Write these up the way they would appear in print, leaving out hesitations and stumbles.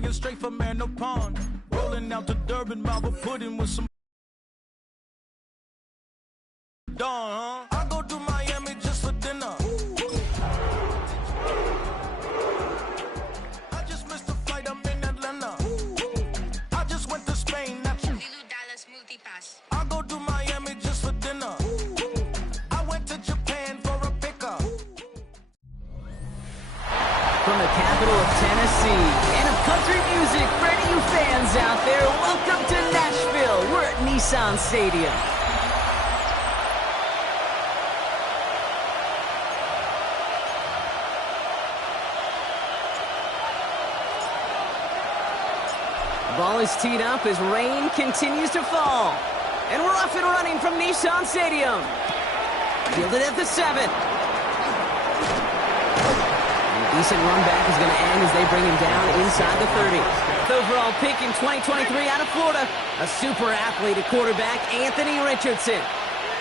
flying straight from Man Pond. Rolling out to Durban, Marble pudding with some dawn, huh? I go to Miami just for dinner. I just missed the flight, I'm in Atlanta. I just went to Spain, not you. Dallas multipass. I go to Miami just for dinner. I went to Japan for a pickup. From the capital of Tennessee and of country music, for any of you fans out there, welcome to Nashville. We're at Nissan Stadium. The ball is teed up as rain continues to fall. And we're off and running from Nissan Stadium. Fielded at the 7. Decent run back is going to end as they bring him down inside the 30. Overall pick in 2023 out of Florida, a super athlete at quarterback, Anthony Richardson.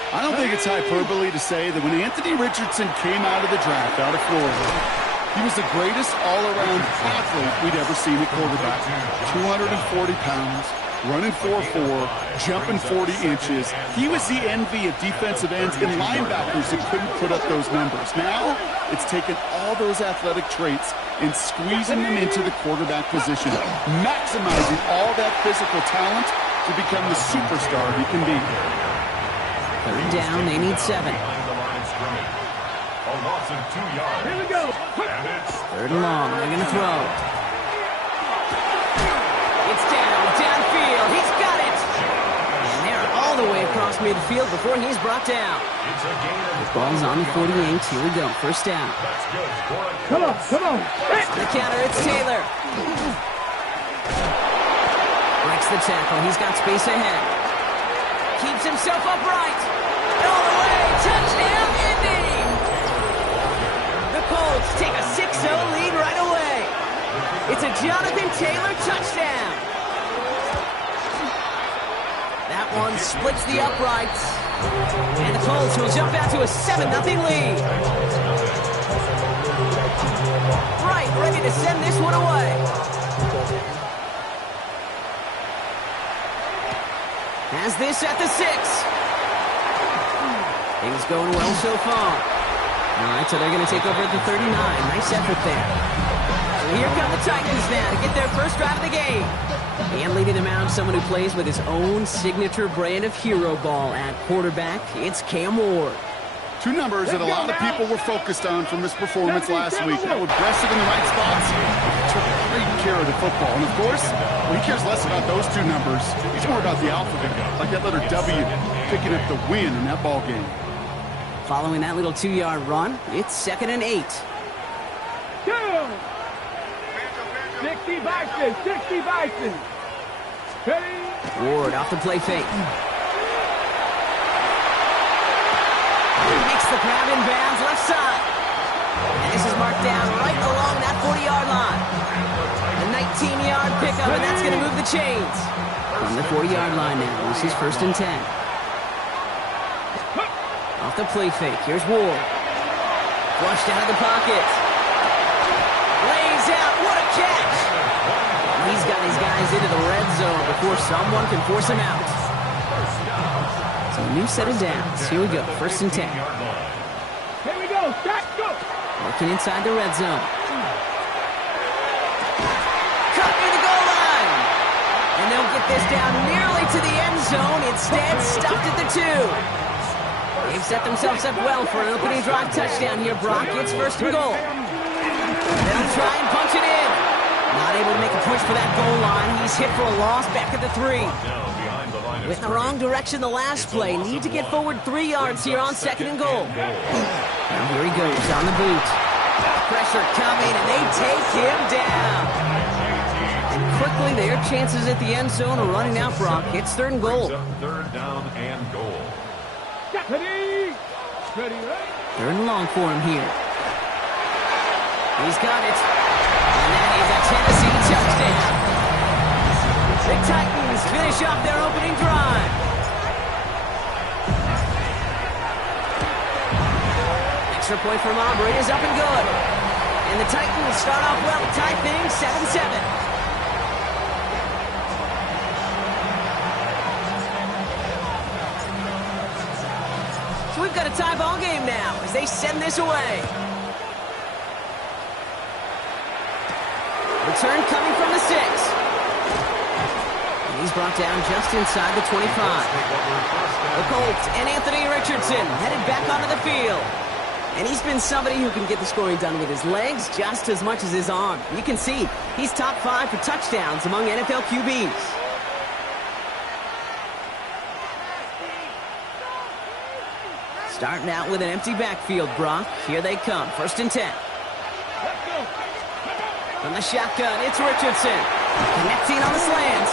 I don't think it's hyperbole to say that when Anthony Richardson came out of the draft out of Florida, he was the greatest all-around athlete we'd ever seen at quarterback. 240 pounds, running 4.4, jumping 40 inches. He was the envy of defensive ends and linebackers that couldn't put up those numbers. Now, it's taken all those athletic traits and squeezing them into the quarterback position, maximizing all that physical talent to become the superstar he can be. Third down, they need 7. Here we go. Third and long, they're going to throw. It's downfield, he's got it! And they're all the way across midfield before he's brought down. The ball's on the 48, here we go, first down. Come on. On the counter, it's Taylor. Breaks the tackle, he's got space ahead. Keeps himself upright. All the way, touchdown, Indy! The Colts take a 6-0 lead right away. It's a Jonathan Taylor touchdown. That one splits the uprights. And the Colts will jump out to a 7-0 lead. Right, ready to send this one away. Has this at the 6. Things going well so far. All right, so they're going to take over at the 39. Nice effort there. So here come the Titans now to get their first drive of the game. And leading them out, someone who plays with his own signature brand of hero ball at quarterback. It's Cam Ward. Two numbers that a lot of people were focused on from his performance last week. Aggressive in the right spots, took great care of the football. And of course, he cares less about those two numbers. He's more about the alphabet, like that letter W, picking up the win in that ball game. Following that little 2-yard run, it's 2nd and 8. 60 Bison. Ready? Ward off the play fake. Makes the grab in bounds left side. And this is marked down right along that 40-yard line. A 19-yard pickup, and that's going to move the chains. From the 40-yard line now, this is 1st and 10. Off the play fake, here's Ward. Flushed out of the pocket. Lays out, what a catch! He's got his guys into the red zone before someone can force him out. So a new set of downs. Here we go, 1st and 10. Here we go. Go. Working inside the red zone. Cut near the goal line. And they'll get this down nearly to the end zone. Instead, stopped at the 2. They've set themselves up well for an opening drive touchdown here, Brock. It's 1st and goal. They'll try and punch it in. Not able to make a push for that goal line. He's hit for a loss back at the 3. Went in the wrong direction the last play. Need to get forward 3 yards here on 2nd and goal. Now here he goes on the boot. Pressure coming, and they take him down. And quickly, their chances at the end zone are running out, Brock. It's 3rd and goal. 3rd down and goal. Ready, right? 3rd and long for him here. He's got it. And that is a Tennessee touchdown. The Titans finish off their opening drive. Extra point from Aubrey is up and good. And the Titans start off well, tie things 7-7. we've got a tie ball game now as they send this away. Return coming from the 6. And he's brought down just inside the 25. The Colts and Anthony Richardson headed back onto the field. And he's been somebody who can get the scoring done with his legs just as much as his arm. You can see he's top 5 for touchdowns among NFL QBs. Starting out with an empty backfield, Brock. Here they come. 1st and 10. From the shotgun, it's Richardson. Connecting on the slants.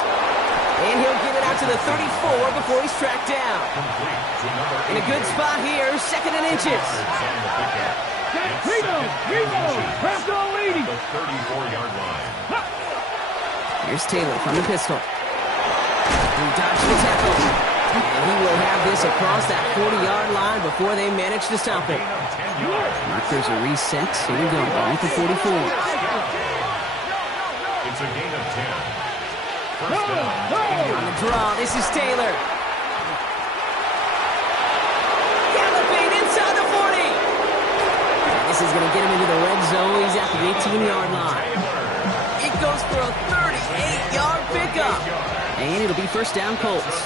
And he'll get it out to the 34 before he's tracked down. In a good spot here, 2nd and inches. Press on leading. The 34-yard line. Here's Taylor from the pistol. He dodged the tackle. And he will have this across that 40-yard line before they manage to stop it. Markers are reset. Here we go. Ball at the 44. It's a gain of 10. First down. On the draw, this is Taylor. Galloping inside the 40. And this is going to get him into the red zone. He's at the 18-yard line. It goes for a 38-yard pickup. And it'll be 1st down Colts.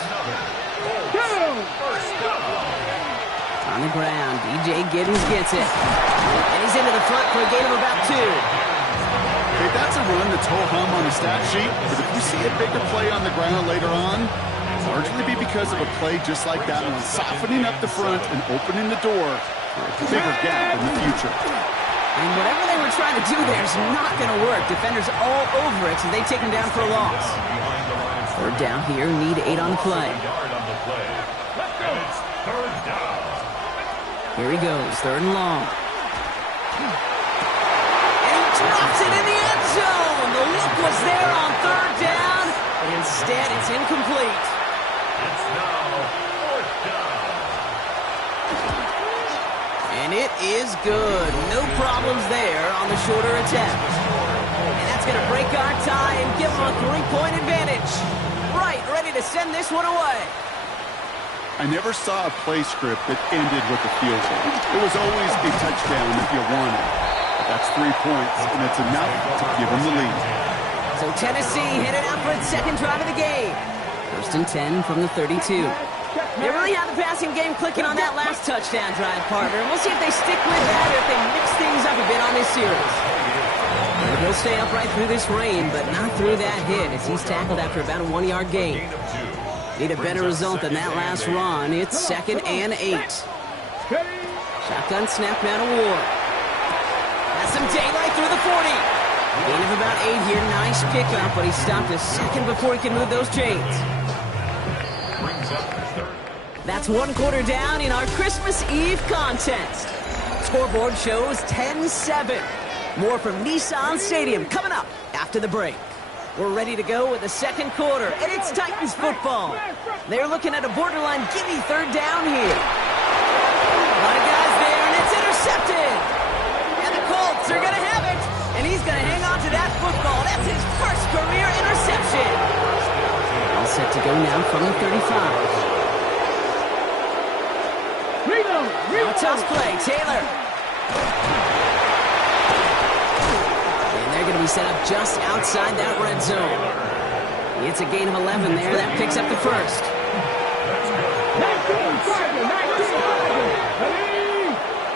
On the ground, DJ Giddens gets it. And he's into the front for a gain of about 2. Hey, that's a run that's ho-hum on the stat sheet, but if you see a bigger play on the ground later on, it's largely be because of a play just like that one, softening up the front and opening the door for a bigger gap in the future. And whatever they were trying to do there is not going to work. Defenders all over it, so they take him down for a loss. 3rd down here, need 8 on the play. Here he goes, 3rd and long. And he drops it in the end zone. The look was there on 3rd down, but instead it's incomplete. It's now 4th down. And it is good. No problems there on the shorter attempt. And that's going to break our tie and give them a 3-point advantage. Right, ready to send this one away. I never saw a play script that ended with a field goal. It was always a touchdown if you wanted. But that's 3 points, and it's enough to give them the lead. So Tennessee headed out for its 2nd drive of the game. 1st and 10 from the 32. They really have the passing game clicking on that last touchdown drive, partner. We'll see if they stick with that or if they mix things up a bit on this series. He'll stay upright through this rain, but not through that hit as he's tackled after about a 1-yard gain. Need a better result than that last run. It's 2nd and 8. Shotgun snap now to Ward. Has some daylight through the 40. Gain of about 8 here. Nice pickup, but he stopped a second before he can move those chains. That's 1 quarter down in our Christmas Eve contest. Scoreboard shows 10-7. More from Nissan Stadium coming up after the break. We're ready to go with the 2nd quarter, and it's Titans football. They're looking at a borderline gimme 3rd down here. A lot of guys there, and it's intercepted. And the Colts are going to have it, and he's going to hang on to that football. That's his first career interception. All set to go now from the 35. Now a tough play, Taylor. They're going to be set up just outside that red zone. It's a gain of 11 there. That picks up the 1st.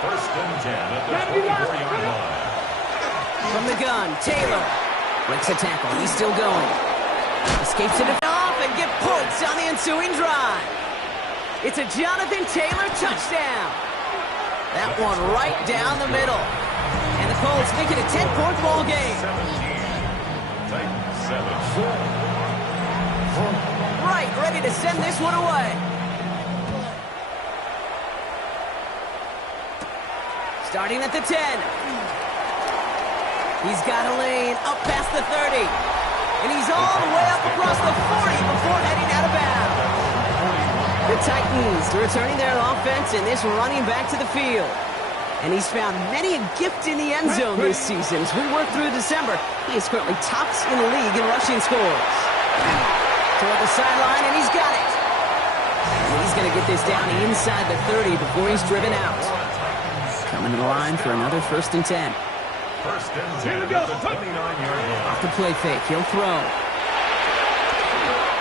First and 10 at the 24-yard line. From the gun, Taylor breaks a tackle. He's still going. Escapes it off and get points on the ensuing drive. It's a Jonathan Taylor touchdown. That one right down the middle. And the Colts make it a 10-point ball game. 17. Right, ready to send this one away. Starting at the 10. He's got a lane up past the 30. And he's all the way up across the 40 before heading out of bounds. The Titans returning their offense and this running back to the field. And he's found many a gift in the end zone this season. As we work through December, he is currently tops in the league in rushing scores. Toward the sideline, and he's got it. He's going to get this down inside the 30 before he's driven out. Coming to the line for another 1st and 10. First and 10 at the 29-yard line. Off the play fake, he'll throw.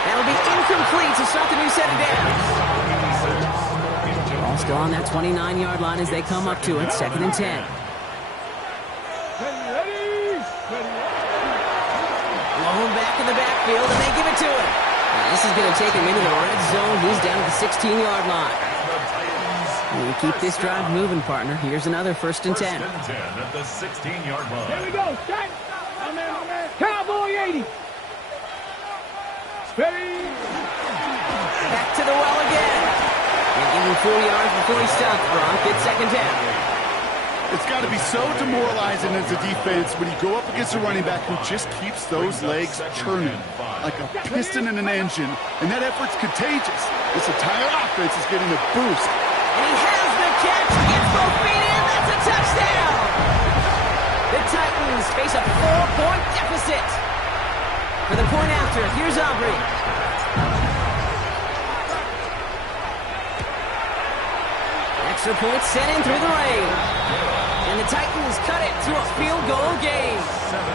That'll be incomplete to start the new set of downs. Ball still on that 29-yard line as they come up to it, 2nd and 10. Blown back in the backfield, and they give it to him. Now, this is going to take him into the red zone. He's down at the 16-yard line. We keep this drive moving, partner. Here's another 1st and 10. 1st and 10 at the 16-yard line. Here we go. Set. Cowboy 80. Ready. Back to the well again. They give him 4 yards before he stops. Gronk gets 2nd down. It's got to be so demoralizing as a defense when you go up against a running back who just keeps those legs churning like a piston in an engine, and that effort's contagious. This entire offense is getting a boost. And he has the catch. Gets both feet in. That's a touchdown. The Titans face a 4-point deficit. For the point after, here's Aubrey. Extra point sent in through the rain. And the Titans cut it to a field goal game. 17.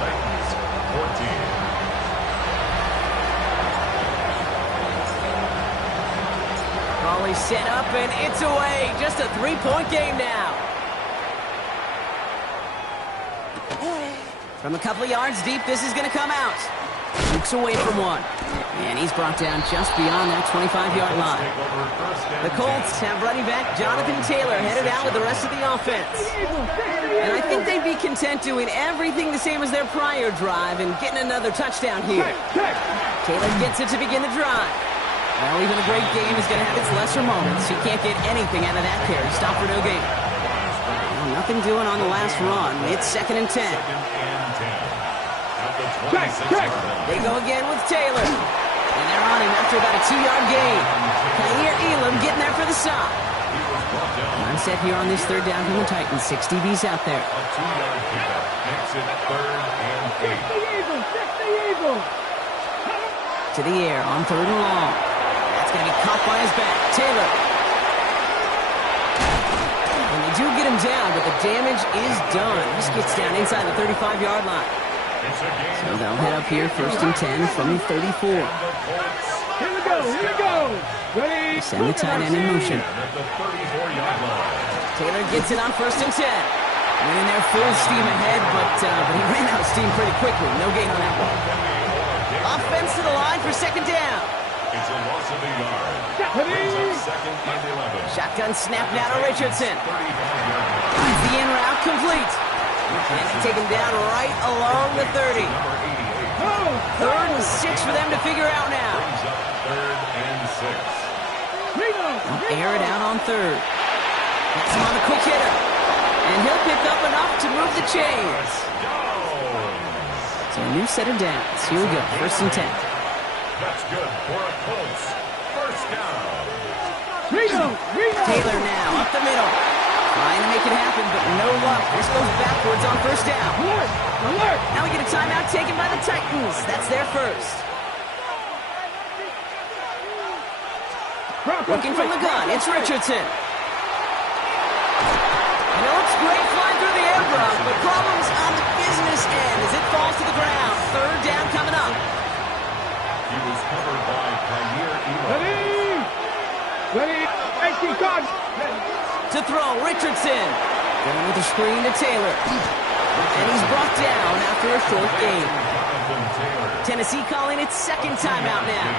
Titans 14. Raleigh set up, and it's away. Just a 3-point game now. From a couple of yards deep, this is going to come out. Looks away from one. And he's brought down just beyond that 25-yard line. The Colts have running back Jonathan Taylor headed out with the rest of the offense. And I think they'd be content doing everything the same as their prior drive and getting another touchdown here. Taylor gets it to begin the drive. Well, even a great game is going to have its lesser moments. He can't get anything out of that carry. Stop for no gain. Well, nothing doing on the last run. It's 2nd and 10. They go again with Taylor. And they're on him after about a 2-yard gain. Kaiir Elam getting there for the stop. I'm set here on this 3rd down from the Titans. 6 DBs out there. A 2-yard pickup makes it 3rd and 8. To the air on 3rd and long. That's going to be caught by his back. Taylor. And they do get him down, but the damage is done. This gets down inside the 35-yard line. So they'll head up here 1st and 10 from the 34. Here we go. Ready. Send the tight end in motion. Taylor gets it on 1st and 10. Went in there full steam ahead, but he ran out of steam pretty quickly. No gain on that one. Offense to the line for 2nd down. It's a loss of a yard. Brings up 2nd and 11. Shotgun snap now to Richardson. Finds the in route complete. And they take him down right along the 30. 3rd and 6 for them to figure out now. Brings up 3rd and 6. They'll air it out on 3rd. That's him on the quick hitter. And he'll pick up enough to move the chains. So a new set of downs. Here we go, 1st and 10. That's good for a Colts. 1st down. Taylor now up the middle. Trying to make it happen, but no luck. This goes backwards on 1st down. Alert! Now we get a timeout taken by the Titans. That's their 1st. Looking from the gun, it's Richardson. And it looks great flying through the air, Brock, but problems on the business end as it falls to the ground. 3rd down coming up. He was covered by Kaiir Elam. Ready. Safety card. To throw, Richardson. Going with the screen to Taylor. And he's brought down after a short game. Tennessee calling its 2nd timeout now.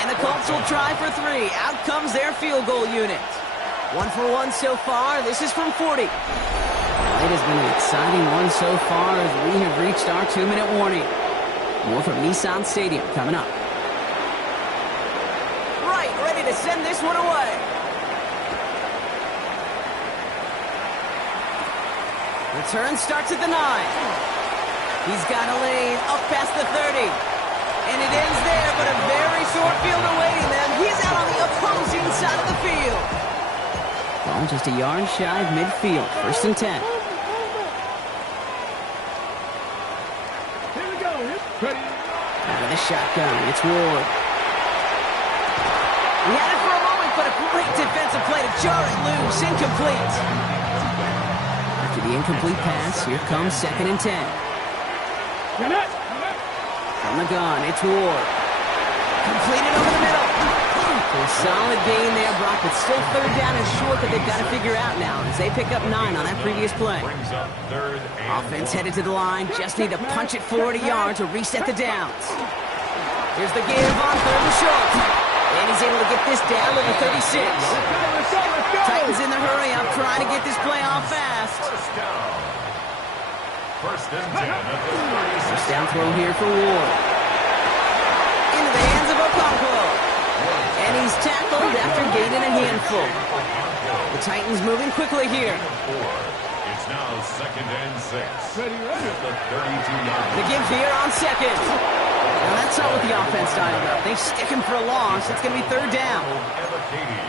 And the Colts will try for 3. Out comes their field goal unit. 1 for 1 so far. This is from 40. Well, it has been an exciting one so far as we have reached our 2-minute warning. More from Nissan Stadium coming up. Right, ready to send this one away. Return starts at the 9. He's got a lane up past the 30. And it ends there, but a very short field awaiting them. He's out on the opposing side of the field. Ball just a yard shy of midfield. 1st and 10. Here we go. Ready. Out of the shotgun, it's Ward. He had it for a moment, but a great defensive play to jar it loose. Incomplete. After the incomplete pass, here comes 2nd and 10. From the gun, it's Ward. Completed over the middle. So a solid gain there, Brock, but still 3rd down and short that they've got to figure out now as they pick up 9 on that previous play. Offense headed to the line. Just need to punch it 40 yards to reset the downs. Here's the give on 3rd and short. And he's able to get this down to the 36. Titans in the hurry up, trying to get this play off fast. First and 10 at the 36. First down throw here for Ward. Into the hands of Okonkwo. And he's tackled after gaining a handful. The Titans moving quickly here. It's now 2nd and 6. At the 32-yard The give here on 2nd. Now that's not what the offense dialed up. They stick him for a loss. It's going to be 3rd down.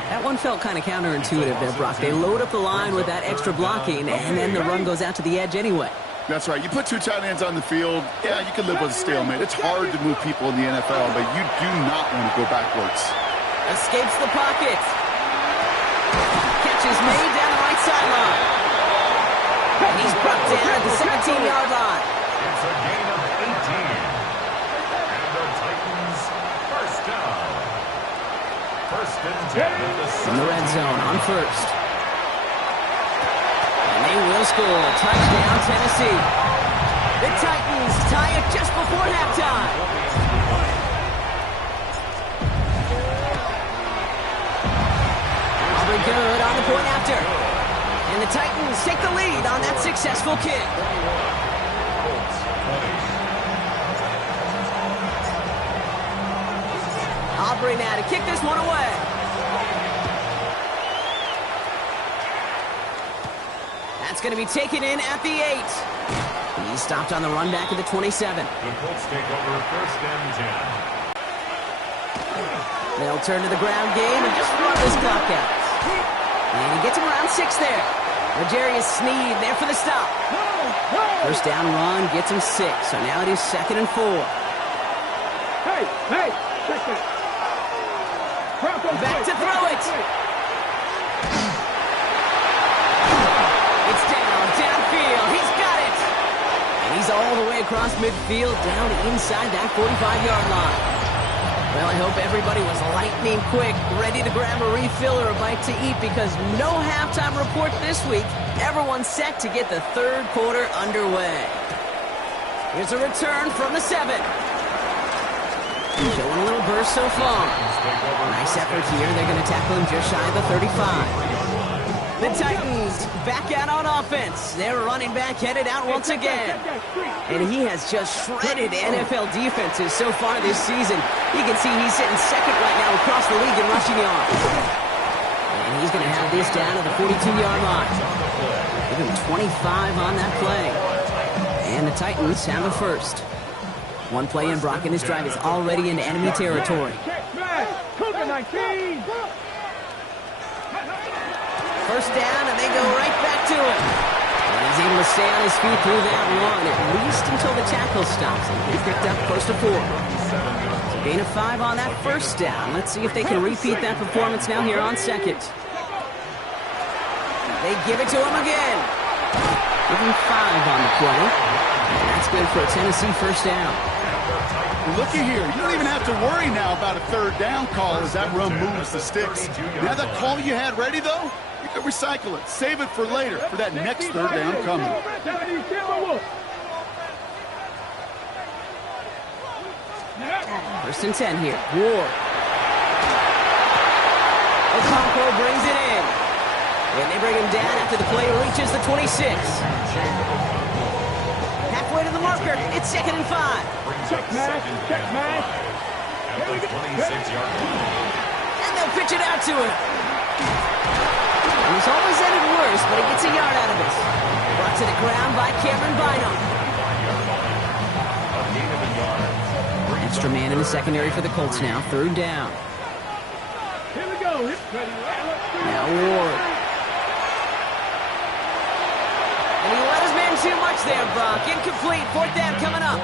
That one felt kind of counterintuitive there, Brock. They load up the line with that extra blocking, and then the run goes out to the edge anyway. That's right. You put 2 tight ends on the field, yeah, you can live with a stalemate. It's hard to move people in the NFL, but you do not want to go backwards. Escapes the pocket. Catch is made down the right sideline. And he's brought down at the 17-yard line. It's a gain of 18. And the Titans first down. First and 10 at the From the red zone on 1st. And they will score. Touchdown, Tennessee. The Titans tie it just before halftime. Aubrey good on the point after. And the Titans take the lead on that successful kick. Aubrey now to kick this one away. That's going to be taken in at the 8. He's stopped on the run back at the 27. The Colts take over first and 10. They'll turn to the ground game and just run this clock out. And he gets him around 6 there. L'Jarius Sneed there for the stop. First down run gets him 6. So now it is 2nd and 4. Hey, check that. Back to throw it. It's downfield. He's got it. And he's all the way across midfield down inside that 45-yard line. Well, I hope everybody was lightning quick, ready to grab a refill or a bite to eat because no halftime report this week. Everyone's set to get the 3rd quarter underway. Here's a return from the 7. Showing a little burst so far. Nice effort here. They're going to tackle him just shy of the 35. The Titans back out on offense. Their running back headed out once again. And he has just shredded NFL defenses so far this season. You can see he's sitting 2nd right now across the league in rushing yards. And he's going to have this down to the 42-yard line. Give him 25 on that play. And the Titans have a first. One play in, Brock, and this drive is already into enemy territory. First down, and they go right back to him. And he's able to stay on his feet through that run, at least until the tackle stops him. He's picked up close to 4. So gain of 5 on that first down. Let's see if they can repeat that performance now here on 2nd. They give it to him again. Give him 5 on the play. And that's good for a Tennessee first down. Looky here. You don't even have to worry now about a 3rd down call as that run moves the sticks. Now that call you had ready, though, you can recycle it. Save it for later, for that next 3rd down coming. First and 10 here. Ward. Okonkwo brings it in. And they bring him down after the play reaches the 26. Halfway to the marker. It's 2nd and 5. Check man. At the 26-yard line. And they'll pitch it out to him. And he's always ended worse, but he gets a yard out of it. Brought to the ground by Cameron Bynum. Extra man in the secondary for the Colts now. 3rd down. Here we go. Now Ward. And he let his man too much there, Brock. Incomplete. 4th down coming up.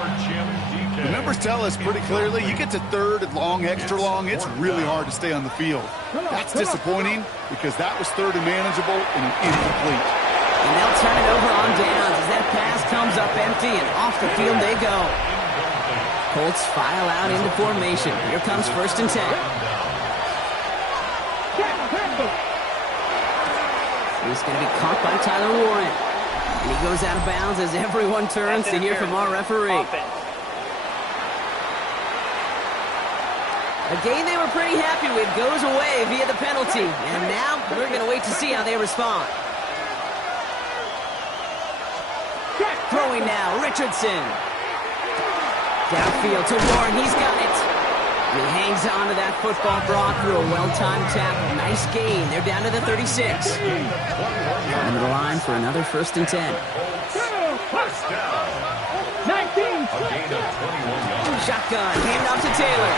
The numbers tell us pretty clearly, you get to third and long, extra long, it's really hard to stay on the field. That's disappointing because that was third and manageable and an incomplete. And they'll turn it over on downs as that pass comes up empty and off the field they go. Colts file out into formation. Here comes 1st and 10. He's going to be caught by Tyler Warren. And he goes out of bounds as everyone turns to hear from our referee. A game they were pretty happy with goes away via the penalty. And now we're going to wait to see how they respond. Throwing now, Richardson. Downfield to Warren, he's got it. He hangs on to that football, Brock, through a well-timed tackle. Nice gain. They're down to the 36. Under the line for another 1st and 10. First down. 19. A gain of 21 yards. Shotgun, hand off to Taylor.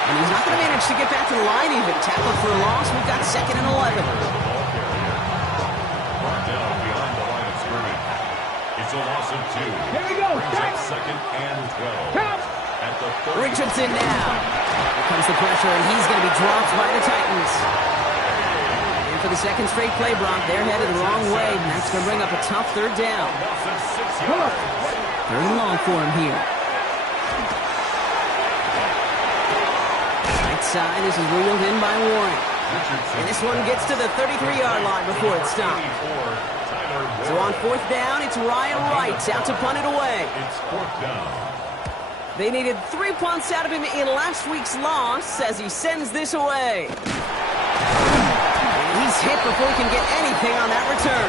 And he's not going to manage to get back to the line even. Tackled for a loss. We've got 2nd and 11. Brought down behind the line of scrimmage. It's a loss of 2. Here we go. Brings up 2nd and 12. Count. At the 30. Richardson now. Here comes the pressure, and he's going to be dropped by the Titans. And for the 2nd straight play, Brock, they're headed the wrong way, and that's going to bring up a tough 3rd down. Loss of 6 yards. 3rd and long for him here. Right side, this is reeled in by Warren. And this one gets to the 33-yard line before it stops. So on 4th down, it's Ryan Wright out to punt it away. It's 4th down. They needed 3 punts out of him in last week's loss as he sends this away. And he's hit before he can get anything on that return.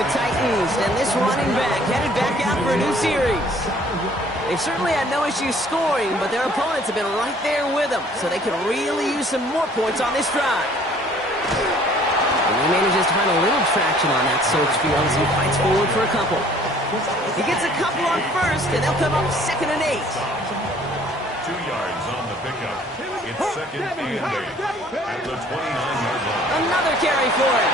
The Titans and this running back headed back out for a new series. They've certainly had no issues scoring, but their opponents have been right there with them, so they can really use some more points on this drive. And he manages to find a little traction on that search field as he fights forward for a couple. He gets a couple on 1st, and they'll come up 2nd and 8. 2 yards on the pickup. It's 2nd and 8 at the 29-yard line. Another carry for him.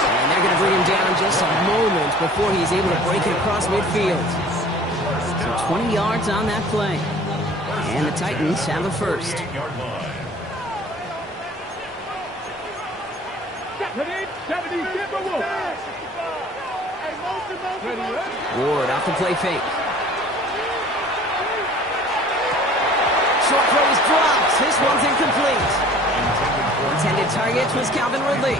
And they're going to bring him down just a moment before he's able to break it across midfield. So 20 yards on that play. And the Titans have a 1st. 8-yard line. 70, Ward off the play fake. Short throw is dropped. This one's incomplete. Intended target was Calvin Ridley.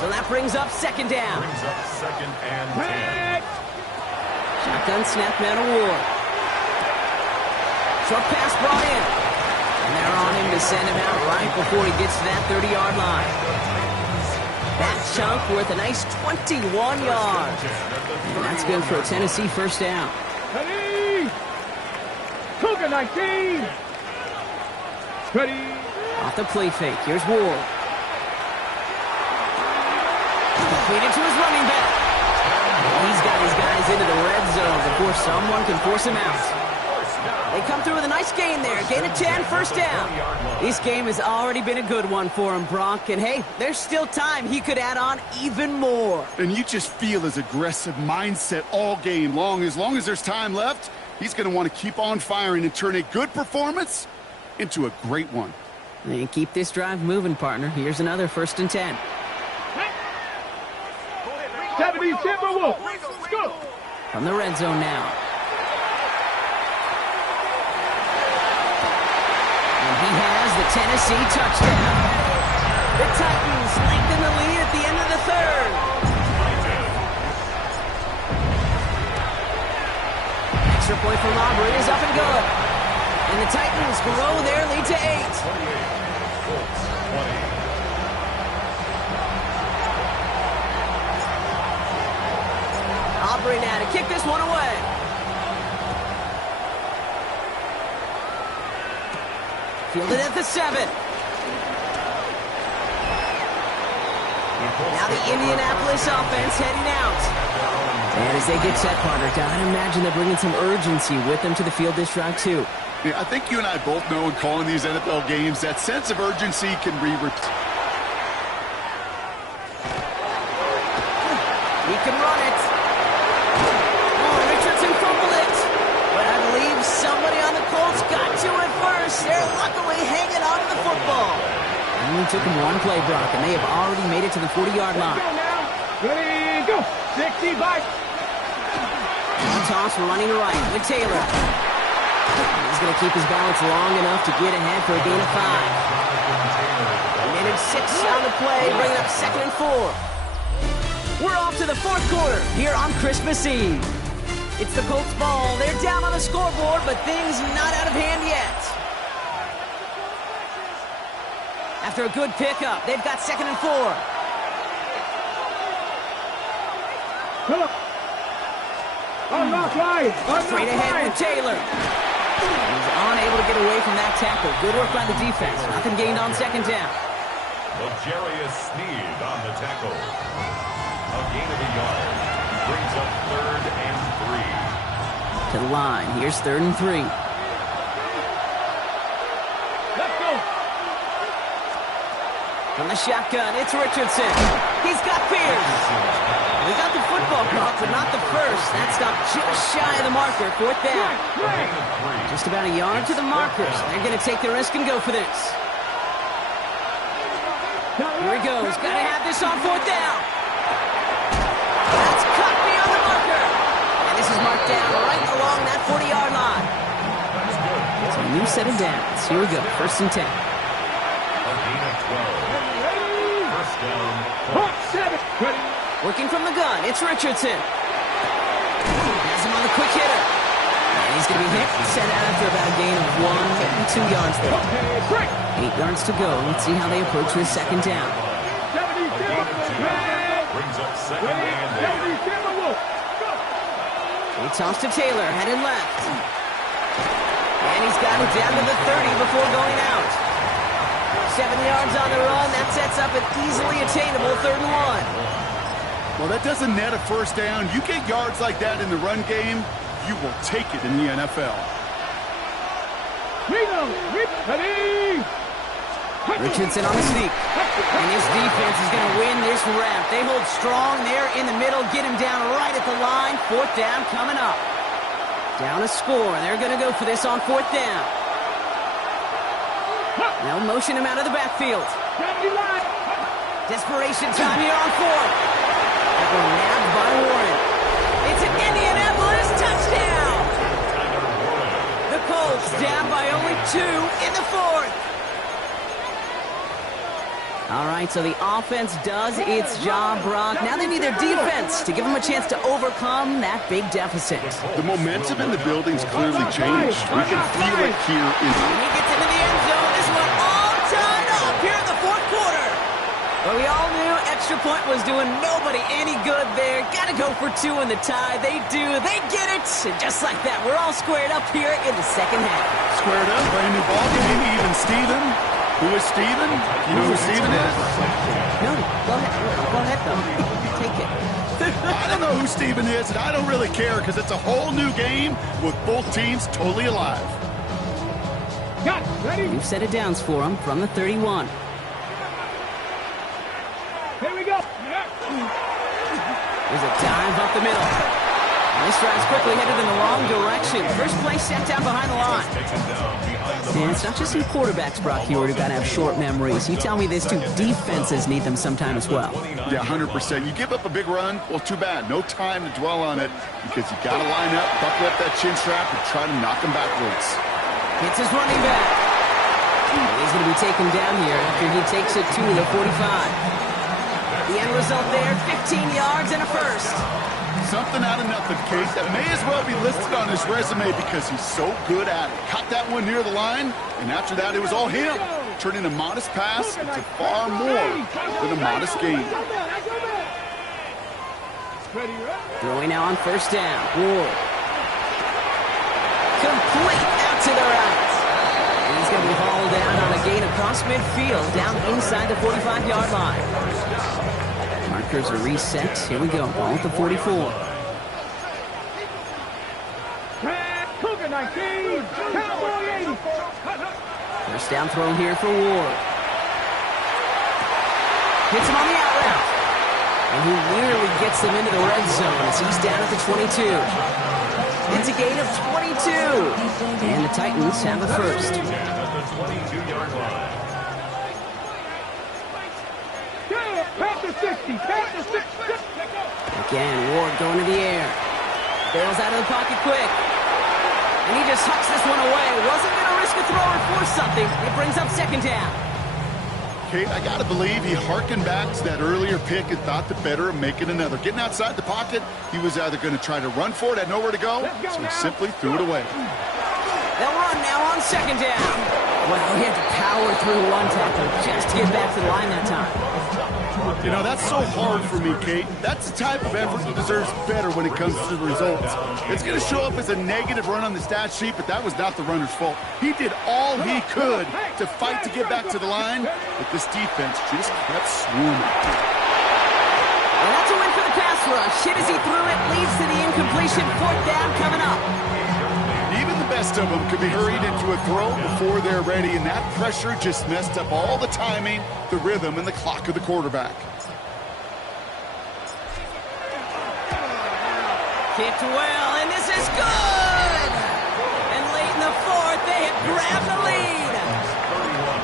So that brings up 2nd down. Brings up 2nd and 10. Shotgun snap now to Ward. Short pass brought in. And they're on him to send him out right before he gets to that 30-yard line. That chunk worth a nice 21 yards. And that's good for a Tennessee 1st down. Ready. Cougar 19. Ready. Off the play fake. Here's Ward. Completed to his running back. He's got his guys into the red zone before someone can force him out. They come through with a nice gain there. Gain of 10, 1st down. This game has already been a good one for him, Brock. And hey, there's still time. He could add on even more. And you just feel his aggressive mindset all game long. As long as there's time left, he's going to want to keep on firing and turn a good performance into a great one. And keep this drive moving, partner. Here's another 1st and 10. 70, Timberwolves. Go. From the red zone now. And he has the Tennessee touchdown. The Titans lengthen the lead at the end of the 3rd. Extra point from Aubrey is up and good. And the Titans grow their lead to 8. Aubrey now to kick this one away. Fielded at the 7. Now the Indianapolis offense heading out. And as they get set, partner, I'd imagine they're bringing some urgency with them to the field this drive, too. Yeah, I think you and I both know in calling these NFL games, that sense of urgency can be... He can run it. Oh, Richardson fumbled it. But I took him one play, Brock, and they have already made it to the 40-yard line. Ready, go. 60, bye. Toss running right with Taylor. He's going to keep his balance long enough to get ahead for a gain of 5. Minute 6 on the play, bringing up 2nd and 4. We're off to the 4th quarter here on Christmas Eve. It's the Colts ball. They're down on the scoreboard, but things not out of hand yet. After a good pickup, they've got 2nd and 4. Come on. Straight ahead with Taylor. He's unable to get away from that tackle. Good work by the defense. Nothing gained on 2nd down. L'Jarius Sneed on the tackle. A gain of a yard. Brings up 3rd and 3. To the line. Here's 3rd and 3. Let's go. From the shotgun, it's Richardson. He's got Pierce. We got the football caught, but not the first. That stopped just shy of the marker. 4th down. Just about a yard to the markers. They're going to take the risk and go for this. Here he goes. Got to have this on 4th down. That's cut beyond the marker. And this is marked down right along that 40-yard line. It's a new set of downs. Here we go. 1st and 10. A gain of 12. 1st down. 7. Ready. Working from the gun, it's Richardson. Has him on the quick hitter. And he's going to be hit, sent out after about a gain of 1, 2 yards there. 8 yards to go. Let's see how they approach this 2nd down. A gain of 2. Brings up 2nd and 8. He tossed to Taylor, headed left. And he's got it down to the 30 before going out. 7 yards on the run. That sets up an easily attainable 3rd and 1. Well, that doesn't net a 1st down. You get yards like that in the run game, you will take it in the NFL. Ready. Richardson on the sneak. And his defense is going to win this rep. They hold strong there in the middle. Get him down right at the line. 4th down coming up. Down a score. They're going to go for this on 4th down. Now motion him out of the backfield. Desperation time here on 4th. That one nabbed by Warren. It's an Indianapolis touchdown. The Colts down by only 2 in the 4th. All right, so the offense does its job, Brock. Now they need their defense to give them a chance to overcome that big deficit. The momentum in the building's clearly changed. We can feel it here in... And he gets into the end zone. This one all tied up here in the 4th quarter. Well, we all knew extra point was doing nobody any good there. Got to go for 2 in the tie. They do. They get it. And just like that, we're all squared up here in the 2nd half. Squared up, brand new ball game, even Steven. Who is Steven? You know who Steven is? No, go ahead, though. Take it. I don't know who Steven is, and I don't really care because it's a whole new game with both teams totally alive. Ready. We've set it downs for him from the 31. Here we go. There's a dive up the middle. And this drive's quickly headed in the wrong direction. First play set down behind the line. And it's not just some quarterbacks, Brock, here who've got to have short memories. You tell me these 2 defenses need them sometime as well. Yeah, 100%. You give up a big run, well, too bad. No time to dwell on it because you got to line up, buckle up that chin strap, and try to knock him backwards. It's his running back. He's going to be taken down here after he takes it to the 45. The end result there, 15 yards and a first. Something out of nothing, Kate. That may as well be listed on his resume because he's so good at it. Caught that one near the line, and after that, it was all him. Turning a modest pass into far more than a modest gain. Throwing now on 1st down. Ward. Complete out to the right. And he's going to be hauled down on a gain across midfield, down inside the 45-yard line. Markers are reset. Here we go. Ball at the 44. Cougar 19. Cowboy 80. First down throw here for Ward. Hits him on the out route. And he nearly gets them into the red zone as he's down at the 22. It's a gain of 22. And the Titans have a first. 60. Pass the 60. Again, Ward going to the air. Bails out of the pocket quick. And he just hucks this one away. Wasn't going to risk a throw or force something. It brings up second down. Kate, I got to believe he hearkened back to that earlier pick and thought the better of making another. Getting outside the pocket, he was either going to try to run for it, had nowhere to go, so he simply threw it away. They'll run now on second down. Well, he had to power through one tackle just to get back to the line that time. You know, that's so hard for me, Kate. That's the type of effort that deserves better when it comes to the results. It's going to show up as a negative run on the stat sheet, but that was not the runner's fault. He did all he could to fight to get back to the line, but this defense just kept swarming. And that's a win for the pass rush. Hit as he threw it, leads to the incompletion. Fourth down coming up. Even the best of them could be hurried into a throw before they're ready, and that pressure just messed up all the timing, the rhythm, and the clock of the quarterback. Kicked well, and this is good! And late in the fourth, they have grabbed the lead.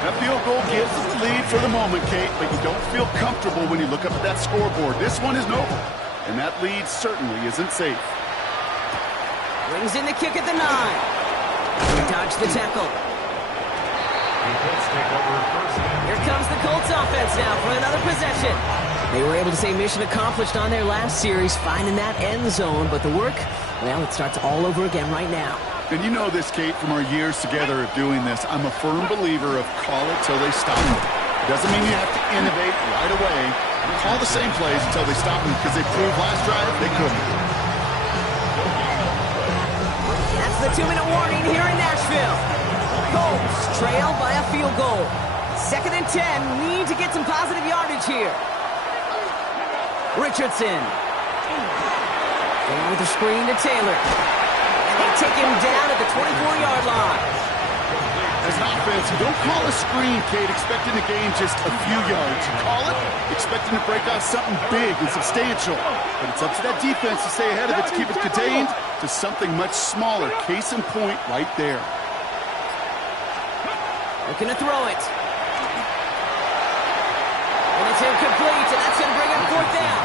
That field goal gives us the lead for the moment, Kate, but you don't feel comfortable when you look up at that scoreboard. This one isn't over, and that lead certainly isn't safe. Brings in the kick at the 9. He dodged the tackle. Here comes the Colts offense now for another possession. They were able to say mission accomplished on their last series, finding that end zone, but the work, well, it starts all over again right now. And you know this, Kate, from our years together of doing this. I'm a firm believer of call it till they stop it. It doesn't mean you have to innovate right away. Call the same plays until they stop them, because they proved last drive they couldn't. The 2-minute warning here in Nashville. Colts trail by a field goal. Second and 10. Need to get some positive yardage here. Richardson. Going with the screen to Taylor. And they take him down at the 24-yard line. As an offense, you don't call a screen, Kate, expecting to gain just a few yards. You call it expecting to break out something big and substantial. But it's up to that defense to stay ahead of it, to keep it contained to something much smaller. Case in point right there. Looking to throw it. And it's incomplete, and that's going to bring up fourth down.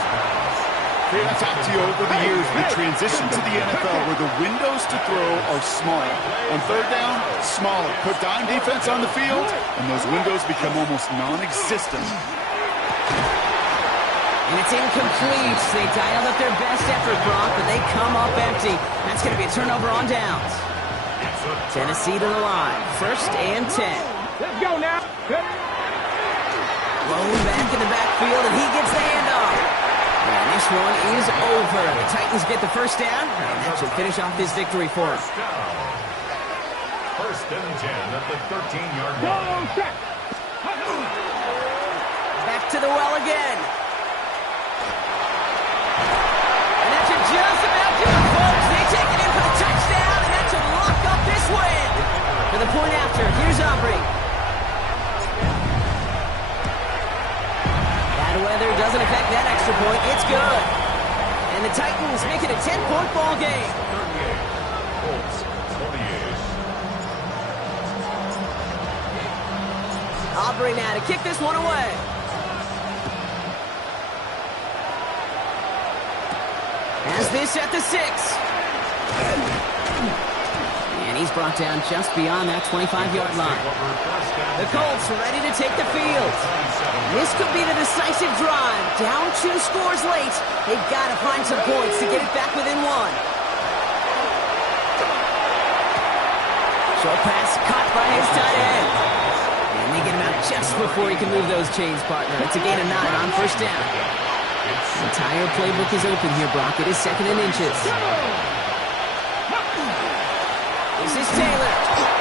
Kate, I've talked to you over the years. We transitioned to the NFL where the windows to throw are smaller. On third down, smaller. Put dime defense on the field, and those windows become almost non-existent. And it's incomplete. They dialed up their best effort, Brock, but they come up empty. That's going to be a turnover on downs. Tennessee to the line. First and 10. Let's go now. Blown back in the backfield, and he gets the handoff. And this one is over. The Titans get the first down, and that should finish off this victory for them. First and 10 at the 13-yard line. Back to the well again. And that should just about do it, folks. They take it in for the touchdown, and that should lock up this win. For the point after, here's Aubrey. Bad weather doesn't affect that extra point. It's good. And the Titans make it a 10-point ball game. 38. Colts 28. Aubrey now to kick this one away. Has this at the 6. And he's brought down just beyond that 25-yard line. The Colts ready to take the field. This could be the decisive drive. Down 2 scores late. They've got to find some points to get it back within 1. Short pass caught by his tight end. And they get him out just before he can move those chains, partner. It's a gain of 9 on first down. The entire playbook is open here, Brock. It is second and inches. This is Taylor.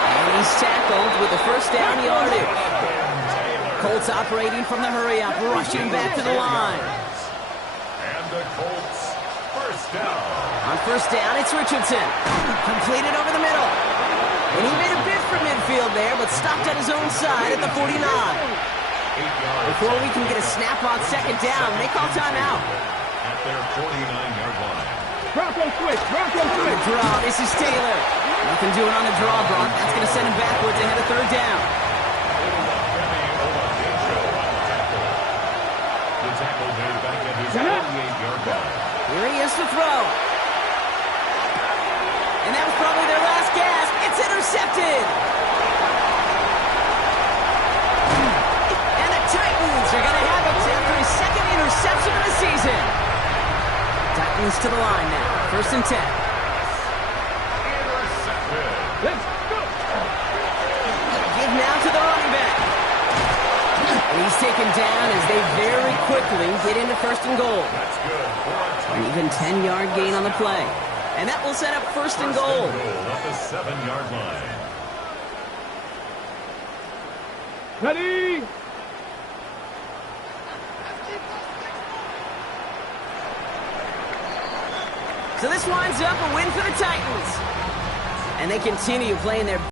And he's tackled with the first down yardage. Colts operating from the hurry-up, rushing back to the line. And the Colts first down. On first down, it's Richardson. Completed over the middle. And he made a bid for midfield there, but stopped at his own side at the 49. Before we can get a snap on second down, they call timeout. At their 49-yard line. Bronco switch. Bronco On the switch. draw, this is Taylor. Nothing doing on the draw, Brock. That's going to send him backwards ahead of third down. The tackle Here's the throw. And that was probably their last gasp. It's intercepted. And the Titans are going to have it after his second interception of the season. Titans to the line now. 1st and 10. Intercepted. Let's go. Give now to the running back. And he's taken down as they very quickly get into 1st and goal. That's good for a An even 10-yard gain on the play. And that will set up 1st and goal. at the 7-yard line. Ready. So this winds up a win for the Titans. And they continue playing their